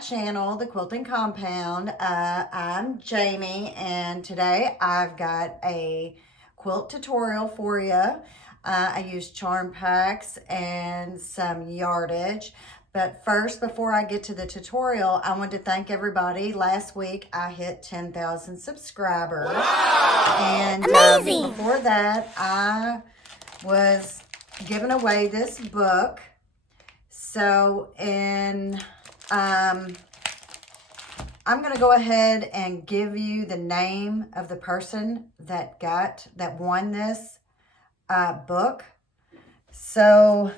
channel, The Quilting Compound. I'm Jamie, and today I've got a quilt tutorial for you. I use charm packs and some yardage. But first, before I get to the tutorial, I want to thank everybody. Last week, I hit 10,000 subscribers. Wow! And before that, I was giving away this book. So I'm going to go ahead and give you the name of the person that won this book. So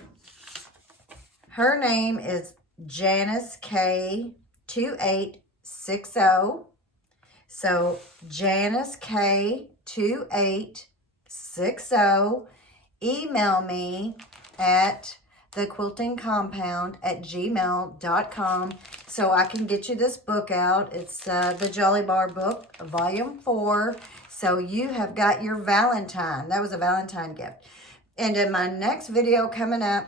her name is Janice K 2860. So Janice K 2860. Email me at thequiltingcompound@gmail.com so I can get you this book out. It's the Jolly Bar book, volume 4. So you have got your Valentine. That was a Valentine gift. And in my next video coming up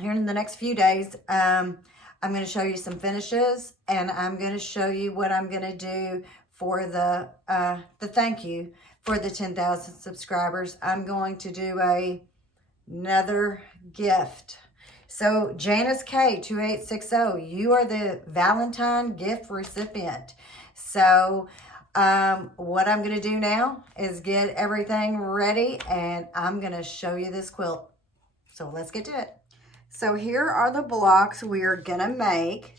here in the next few days, I'm going to show you some finishes, and I'm going to show you what I'm going to do for the thank you for the 10,000 subscribers. I'm going to do another gift. So Janice K 2860, you are the Valentine gift recipient. So what I'm going to do now is get everything ready, and I'm going to show you this quilt. So let's get to it. So here are the blocks we are going to make.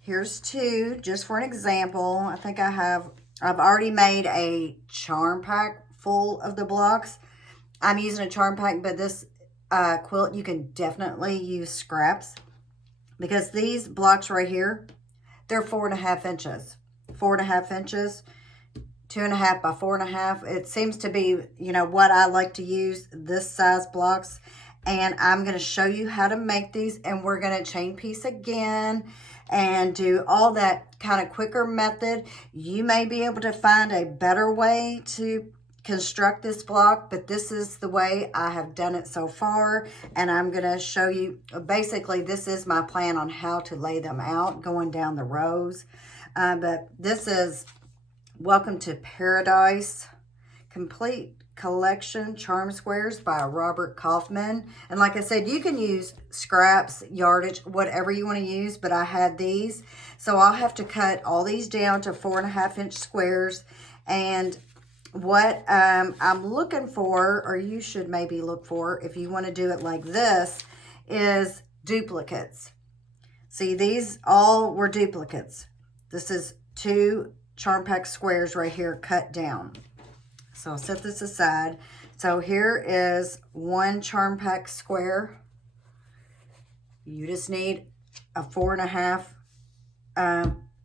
Here's 2, just for an example. I think I've already made a charm pack full of the blocks. I'm using a charm pack, but this quilt, you can definitely use scraps, because these blocks right here, they're 4.5 inches. 4.5 inches, 2.5 by 4.5. It seems to be, what I like to use, this size blocks. And I'm going to show you how to make these, and we're going to chain piece again and do all that kind of quicker method. You may be able to find a better way to construct this block, but this is the way I have done it so far, and I'm going to show you. Basically, this is my plan on how to lay them out going down the rows. But this is Welcome to Paradise Complete Collection Charm Squares by Robert Kaufman. And like I said, you can use scraps, yardage, whatever you want to use, but I had these. So I'll have to cut all these down to 4.5 inch squares. And what I'm looking for, or you should maybe look for if you want to do it like this, is duplicates. See, these all were duplicates. This is 2 charm pack squares right here cut down. So I'll set this aside. So here is 1 charm pack square. You just need a 4.5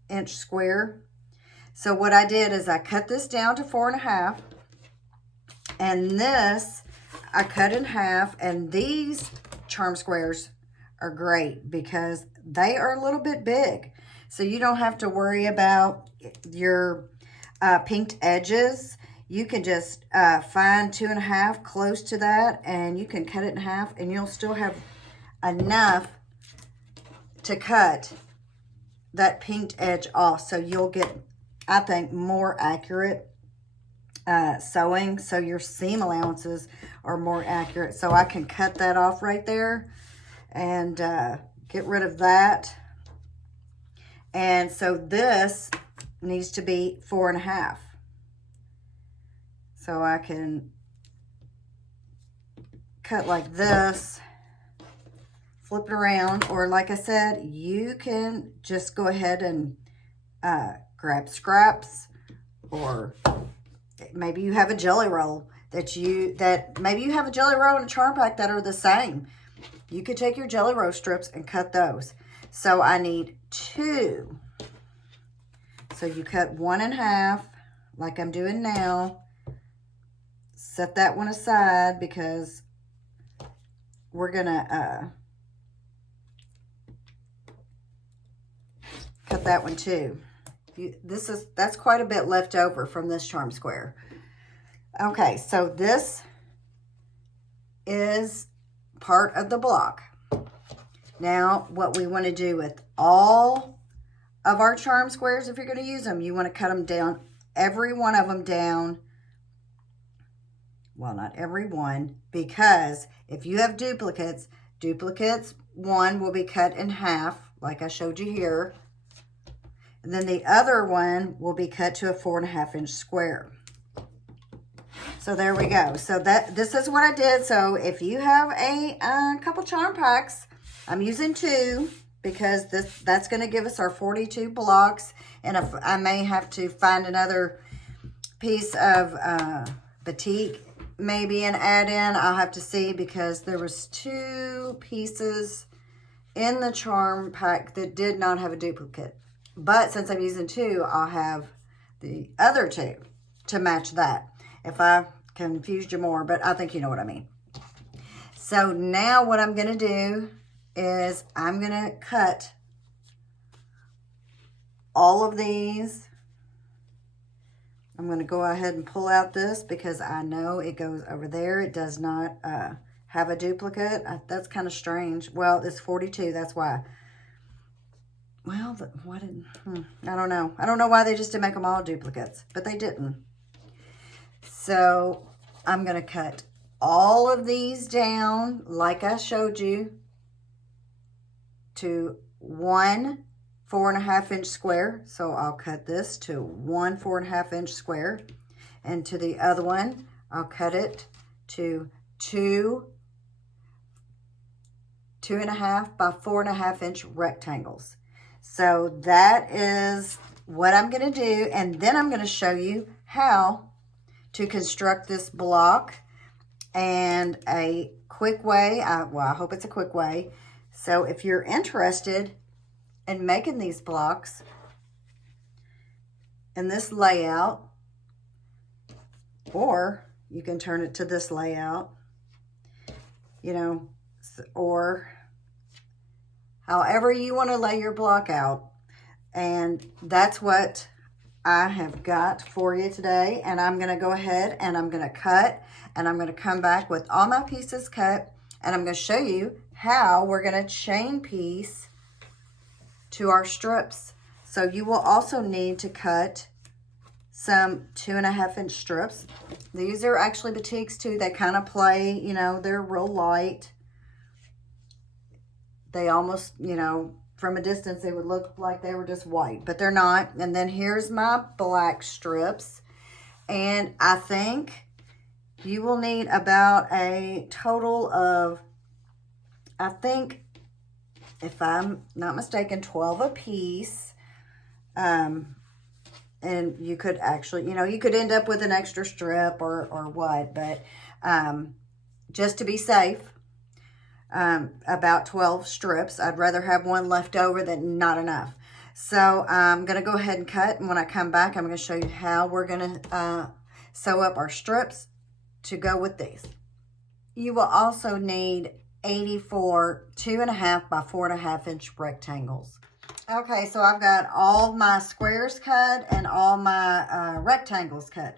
inch square. So what I did is I cut this down to 4.5, and this I cut in half. And these charm squares are great because they are a little bit big, so you don't have to worry about your pinked edges. You can just find 2.5 close to that, and you can cut it in half, and you'll still have enough to cut that pinked edge off. So you'll get, I think, more accurate sewing. So your seam allowances are more accurate. So I can cut that off right there and get rid of that. And so this needs to be 4.5. So I can cut like this, flip it around, or like I said, you can just go ahead and grab scraps, or maybe you have a jelly roll maybe you have a jelly roll and a charm pack that are the same. You could take your jelly roll strips and cut those. So I need 2. So you cut 1 in half like I'm doing now. Set that one aside because we're gonna cut that one too. That's quite a bit left over from this charm square. Okay, so this is part of the block. Now, what we want to do with all of our charm squares, if you're going to use them, you want to cut them down, every one of them down. Well, not every one, because if you have duplicates, one will be cut in half, like I showed you here. And then the other one will be cut to a 4.5 inch square. So there we go. So this is what I did. So if you have a couple charm packs, I'm using 2 because that's going to give us our 42 blocks. And if I may have to find another piece of batik maybe and add in, I'll have to see, because there was 2 pieces in the charm pack that did not have a duplicate. But since I'm using 2, I'll have the other 2 to match that. If I confused you more, but I think you know what I mean. So now what I'm going to do is I'm going to cut all of these. I'm going to go ahead and pull out this because I know it goes over there. It does not have a duplicate. That's kind of strange. Well, it's 42. That's why. Well, I don't know. I don't know why they just didn't make them all duplicates, but they didn't. So I'm going to cut all of these down like I showed you to 1 4.5 inch square. So I'll cut this to 1 4.5 inch square, and to the other one I'll cut it to 2 2.5 by 4.5 inch rectangles. So that is what I'm going to do, and then I'm going to show you how to construct this block, and a quick way. Well, I hope it's a quick way. So if you're interested in making these blocks in this layout, or you can turn it to this layout, you know, or however you want to lay your block out. And that's what I have got for you today. And I'm going to go ahead and I'm going to cut, and I'm going to come back with all my pieces cut, and I'm going to show you how we're going to chain piece to our strips. So you will also need to cut some 2.5 inch strips. These are actually batiks too. They kind of play, you know, they're real light. They almost, you know, from a distance, they would look like they were just white, but they're not. And then here's my black strips. And I think you will need about a total of, I think, if I'm not mistaken, 12 a piece. And you could actually, you know, you could end up with an extra strip or what, but just to be safe, about 12 strips. I'd rather have one left over than not enough. So I'm going to go ahead and cut, and when I come back, I'm going to show you how we're going to sew up our strips to go with these. You will also need 84 2.5 by 4.5 inch rectangles. Okay, so I've got all my squares cut and all my rectangles cut.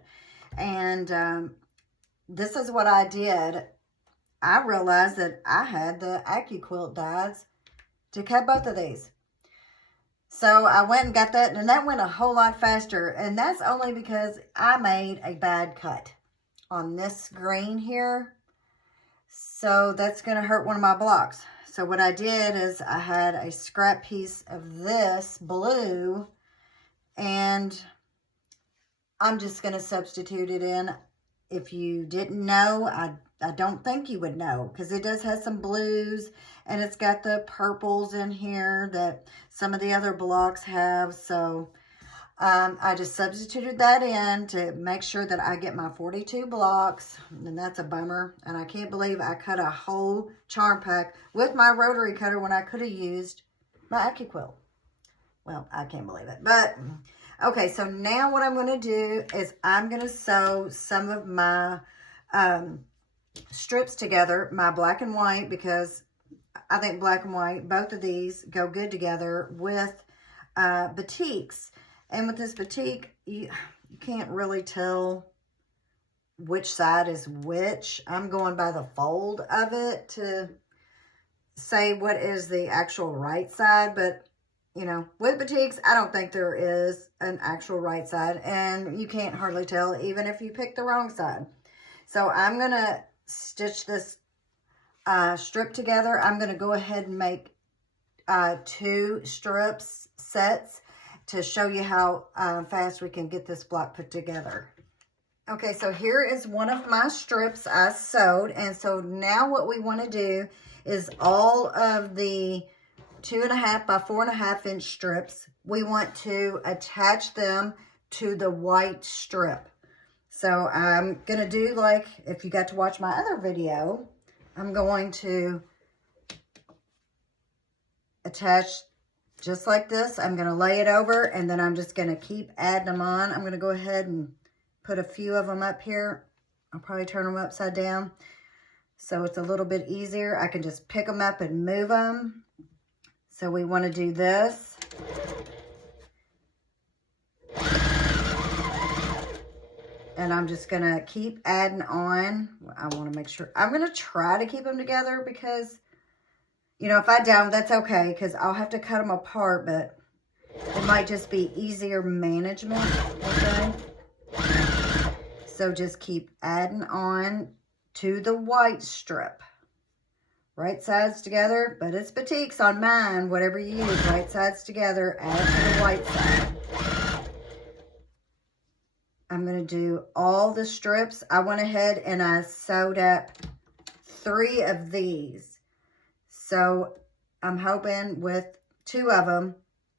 And this is what I did. I realized that I had the Quilt dies to cut both of these. So I went and got that, and that went a whole lot faster. And that's only because I made a bad cut on this green here. So that's going to hurt one of my blocks. So what I did is I had a scrap piece of this blue, and I'm just going to substitute it in. If you didn't know, I don't think you would know, because it does have some blues, and it's got the purples in here that some of the other blocks have. So I just substituted that in to make sure that I get my 42 blocks, and that's a bummer. And I can't believe I cut a whole charm pack with my rotary cutter when I could have used my Quilt. Well, I can't believe it, but okay. So now what I'm going to do is I'm going to sew some of my strips together, my black and white, because I think black and white, both of these go good together with batiks. And with this batik, you can't really tell which side is which. I'm going by the fold of it to say what is the actual right side, but you know, with batiks, I don't think there is an actual right side, and you can't hardly tell even if you pick the wrong side. So I'm going to stitch this strip together. I'm going to go ahead and make 2 strips sets to show you how fast we can get this block put together. Okay, so here is one of my strips I sewed, and so now what we want to do is all of the 2.5 by 4.5 inch strips, we want to attach them to the white strip. So I'm going to do like, if you got to watch my other video, I'm going to attach just like this. I'm going to lay it over, and then I'm just going to keep adding them on. I'm going to go ahead and put a few of them up here. I'll probably turn them upside down so it's a little bit easier. I can just pick them up and move them. So we want to do this. And I'm just going to keep adding on. I want to make sure. I'm going to try to keep them together because, you know, if I don't, that's okay, because I'll have to cut them apart, but it might just be easier management, okay? So just keep adding on to the white strip. Right sides together, but it's batiks on mine, whatever you use, right sides together, add to the white side. I'm going to do all the strips. I went ahead and I sewed up 3 of these. So I'm hoping with 2 of them,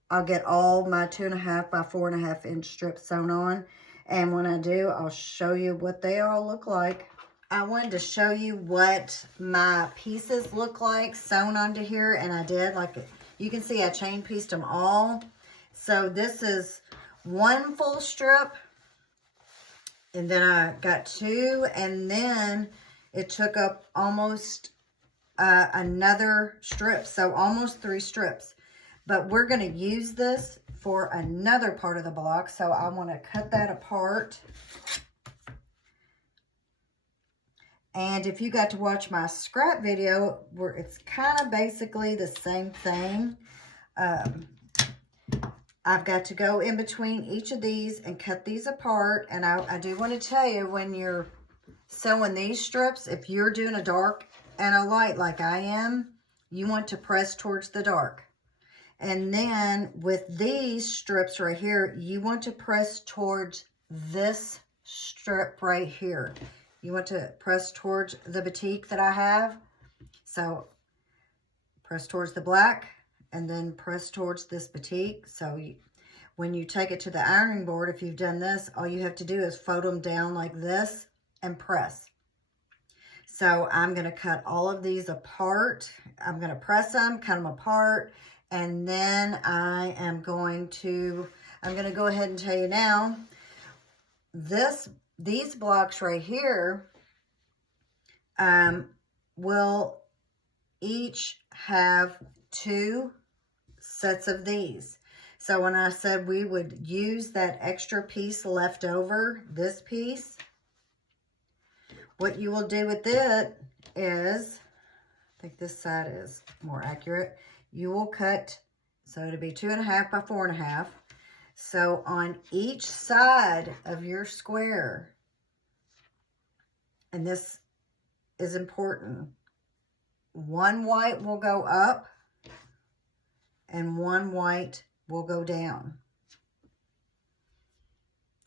I'll get all my 2.5 by 4.5 inch strips sewn on. And when I do, I'll show you what they all look like. I wanted to show you what my pieces look like sewn onto here, and I did. Like, you can see I chain pieced them all. So this is 1 full strip, and then I got 2, and then it took up almost another strip, so almost 3 strips. But we're going to use this for another part of the block, so I want to cut that apart. And if you got to watch my scrap video, where it's kind of basically the same thing, I've got to go in between each of these and cut these apart. And I do want to tell you, when you're sewing these strips, if you're doing a dark and a light like I am, you want to press towards the dark. And then with these strips right here, you want to press towards this strip right here. You want to press towards the batik that I have. So press towards the black and then press towards this batik. So when you take it to the ironing board, if you've done this, all you have to do is fold them down like this and press. So I'm going to cut all of these apart. I'm going to press them, cut them apart, and then I am going to, I'm going to go ahead and tell you now, these blocks right here will each have 2 sets of these. So when I said we would use that extra piece left over, this piece, what you will do with it is, I think this side is more accurate, you will cut, so it'll be 2.5 by 4.5. So on each side of your square, and this is important, 1 white will go up and 1 white will go down.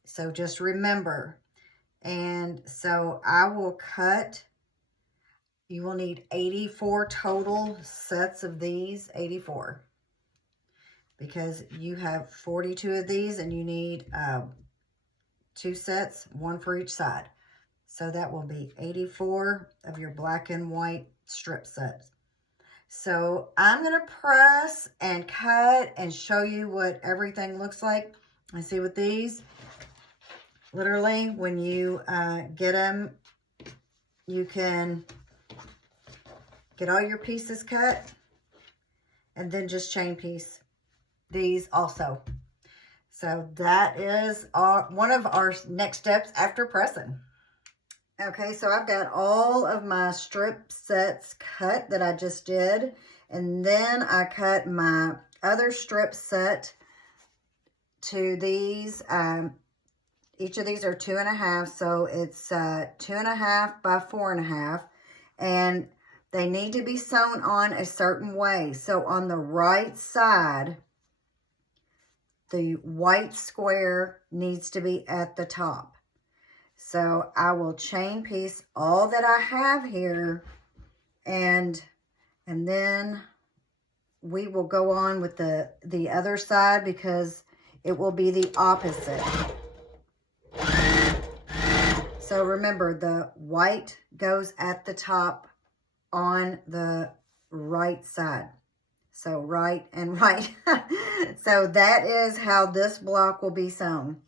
So just remember. And so I will cut, you will need 84 total sets of these, 84. Because you have 42 of these and you need 2 sets, 1 for each side. So that will be 84 of your black and white strip sets. So I'm going to press and cut and show you what everything looks like. I see with these, literally when you get them, you can get all your pieces cut and then just chain piece these also. So that is one of our next steps after pressing. Okay, so I've got all of my strip sets cut that I just did. And then I cut my other strip set to these. Each of these are 2.5, so it's 2.5 by 4.5. And they need to be sewn on a certain way. So on the right side, the white square needs to be at the top. So I will chain piece all that I have here, and then we will go on with the other side because it will be the opposite. So remember, the white goes at the top on the right side. So right and right. So that is how this block will be sewn.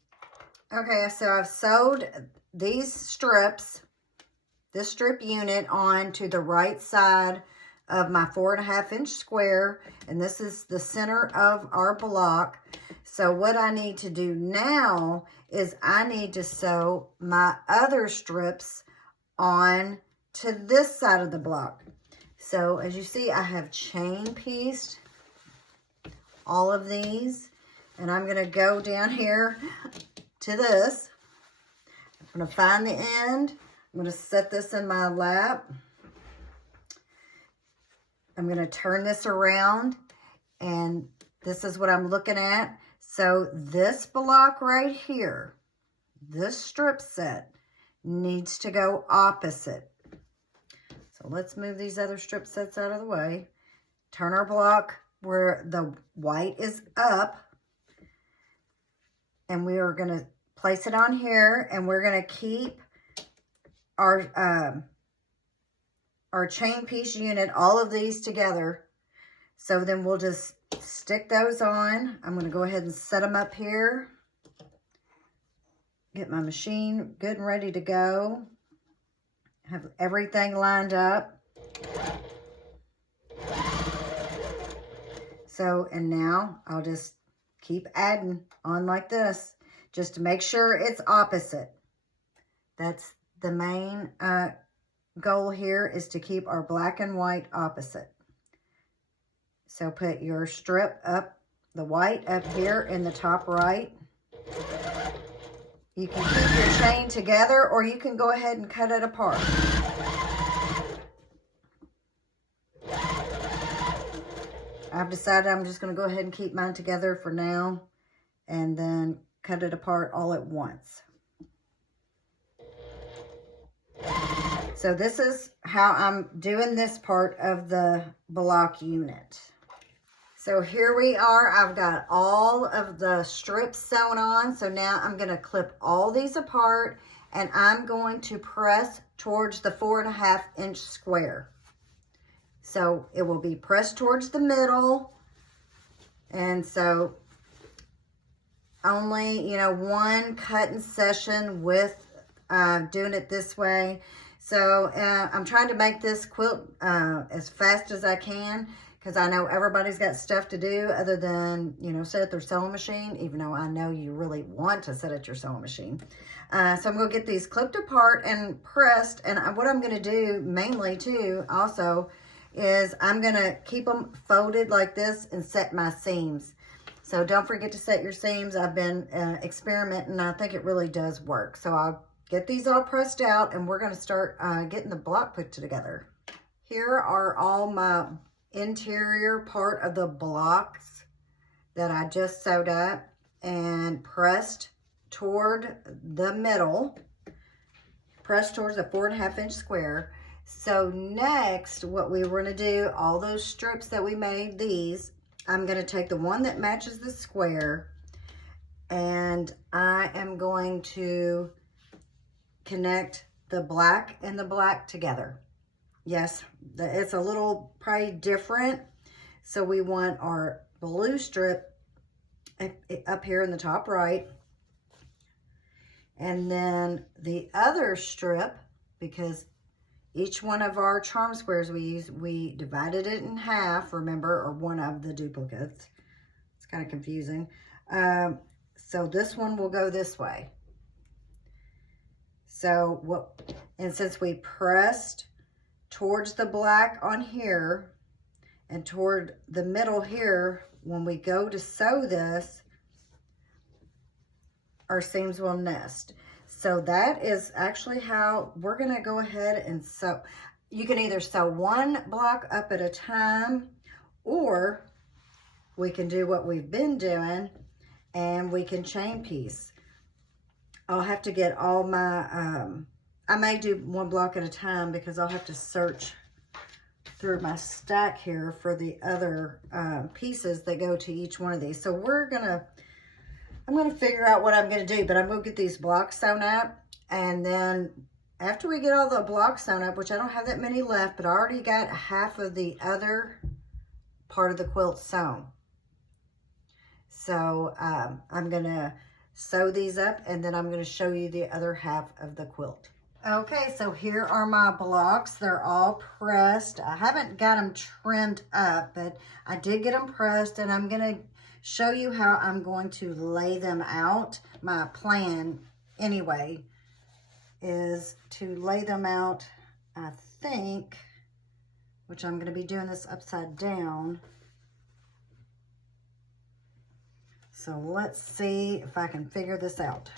Okay, so I've sewed these strips, this strip unit, on to the right side of my 4.5-inch square, and this is the center of our block. So what I need to do now is I need to sew my other strips on to this side of the block. So as you see, I have chain pieced all of these, and I'm going to go down here to this. I'm going to find the end. I'm going to set this in my lap. I'm going to turn this around, and this is what I'm looking at. So this block right here, this strip set, needs to go opposite. So let's move these other strip sets out of the way. Turn our block where the white is up, and we are going to place it on here, and we're going to keep our chain piece unit, all of these together. So then we'll just stick those on. I'm going to go ahead and set them up here. Get my machine good and ready to go. Have everything lined up. So, and now I'll just keep adding on like this, just to make sure it's opposite. That's the main goal here, is to keep our black and white opposite. So put your strip up, the white up here in the top right. You can keep your chain together, or you can go ahead and cut it apart. I've decided I'm just going to go ahead and keep mine together for now, and then cut it apart all at once. So this is how I'm doing this part of the block unit. So here we are. I've got all of the strips sewn on. So now I'm going to clip all these apart, and I'm going to press towards the 4.5-inch square. So it will be pressed towards the middle. And so only, one cutting session with doing it this way. So I'm trying to make this quilt as fast as I can, because I know everybody's got stuff to do other than, sit at their sewing machine, even though I know you really want to sit at your sewing machine. So I'm going to get these clipped apart and pressed. And what I'm going to do mainly too also is I'm going to keep them folded like this and set my seams. So don't forget to set your seams. I've been experimenting, and I think it really does work. So I'll get these all pressed out, and we're going to start getting the block put together. Here are all my interior part of the blocks that I just sewed up and pressed toward the middle, pressed towards a 4.5-inch square. So next, what we were going to do, all those strips that we made, these, I'm going to take the one that matches the square, and I am going to connect the black and the black together. Yes, it's a little probably different. So we want our blue strip up here in the top right. And then the other strip, because each one of our charm squares we divided it in half, remember, or one of the duplicates. It's kind of confusing. So this one will go this way. So And since we pressed towards the black on here and toward the middle here, when we go to sew this, our seams will nest. So that is actually how we're gonna go ahead and sew. You can either sew one block up at a time, or we can do what we've been doing and we can chain piece. I'll have to get all my, I may do one block at a time because I'll have to search through my stack here for the other pieces that go to each one of these. So I'm gonna figure out what I'm gonna do, but I'm gonna get these blocks sewn up, and then after we get all the blocks sewn up, which I don't have that many left, but I already got half of the other part of the quilt sewn. So I'm gonna sew these up, and then I'm gonna show you the other half of the quilt. Okay, so here are my blocks. They're all pressed. I haven't got them trimmed up, but I did get them pressed, and I'm gonna show you how I'm going to lay them out. My plan, anyway, is to lay them out, I think, which I'm gonna be doing this upside down. So let's see if I can figure this out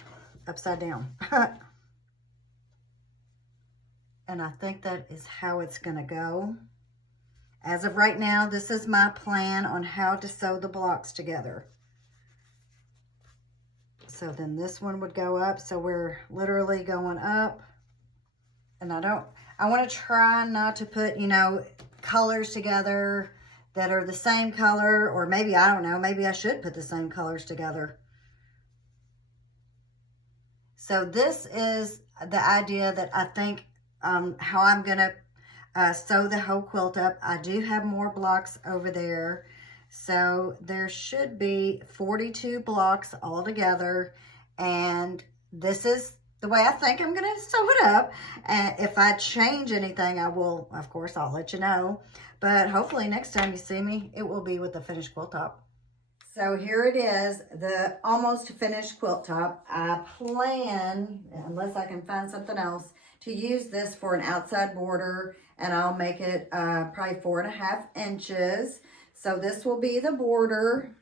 upside down. And I think that is how it's gonna go. As of right now, this is my plan on how to sew the blocks together. So then this one would go up. So we're literally going up. And I want to try not to put, you know, colors together that are the same color, or maybe, I don't know, maybe I should put the same colors together. So this is the idea that I think how I'm gonna sew the whole quilt up. I do have more blocks over there. So there should be 42 blocks all together. And this is the way I think I'm gonna sew it up. And if I change anything, I will, of course, I'll let you know. But hopefully next time you see me, it will be with the finished quilt top. So here it is, the almost finished quilt top. I plan, unless I can find something else, to use this for an outside border, and I'll make it probably 4.5 inches. So this will be the border.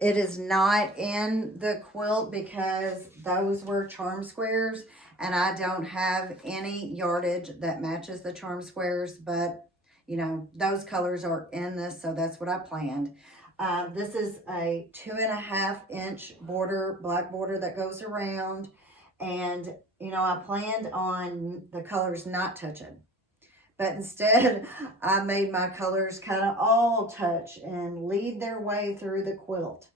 It is not in the quilt because those were charm squares, and I don't have any yardage that matches the charm squares, but you know, those colors are in this, so that's what I planned. This is a 2.5 inch border, black border that goes around. And, you know, I planned on the colors not touching. But instead, I made my colors kind of all touch and lead their way through the quilt.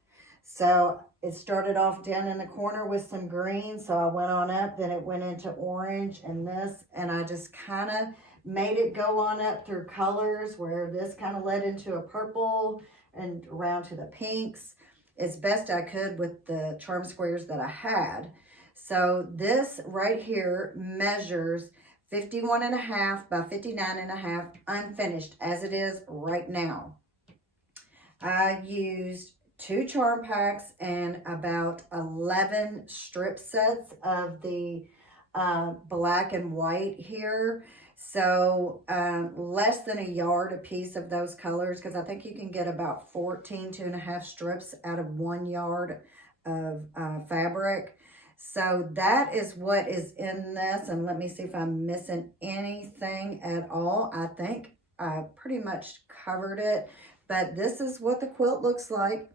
So it started off down in the corner with some green. So I went on up, then it went into orange and this. And I just kind of made it go on up through colors, where this kind of led into a purple and around to the pinks as best I could with the charm squares that I had. So this right here measures 51.5 by 59.5 unfinished, as it is right now. I used 2 charm packs and about 11 strip sets of the black and white here. So less than a yard a piece of those colors, because I think you can get about 2.5 strips out of 1 yard of fabric. So that is what is in this. And let me see if I'm missing anything at all. I think I pretty much covered it. But this is what the quilt looks like.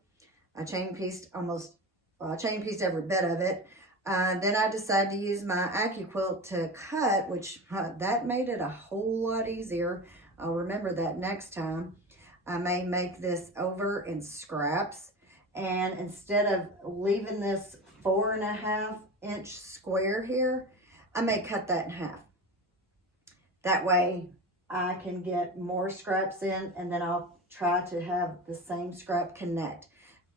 I chain pieced every bit of it. Then I decided to use my AccuQuilt to cut, which that made it a whole lot easier. I'll remember that next time. I may make this over in scraps. And instead of leaving this 4.5 inch square here, I may cut that in half. That way I can get more scraps in, and then I'll try to have the same scrap connect.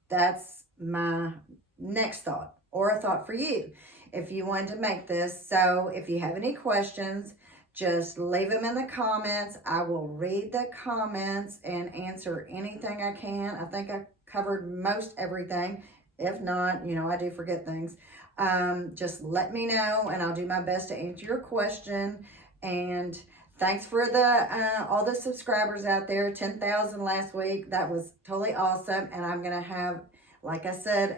That's my next thought, or a thought for you if you wanted to make this. So if you have any questions, just leave them in the comments. I will read the comments and answer anything I can. I think I covered most everything. If not, you know, I do forget things. just let me know and I'll do my best to answer your question. And thanks for the all the subscribers out there. 10,000 last week. That was totally awesome. And I'm gonna have, like I said,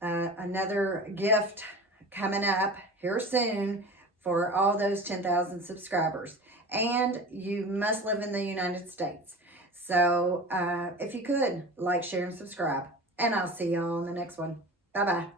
another gift coming up here soon for all those 10,000 subscribers. And you must live in the United States. So if you could, like, share, and subscribe. And I'll see y'all on the next one. Bye-bye.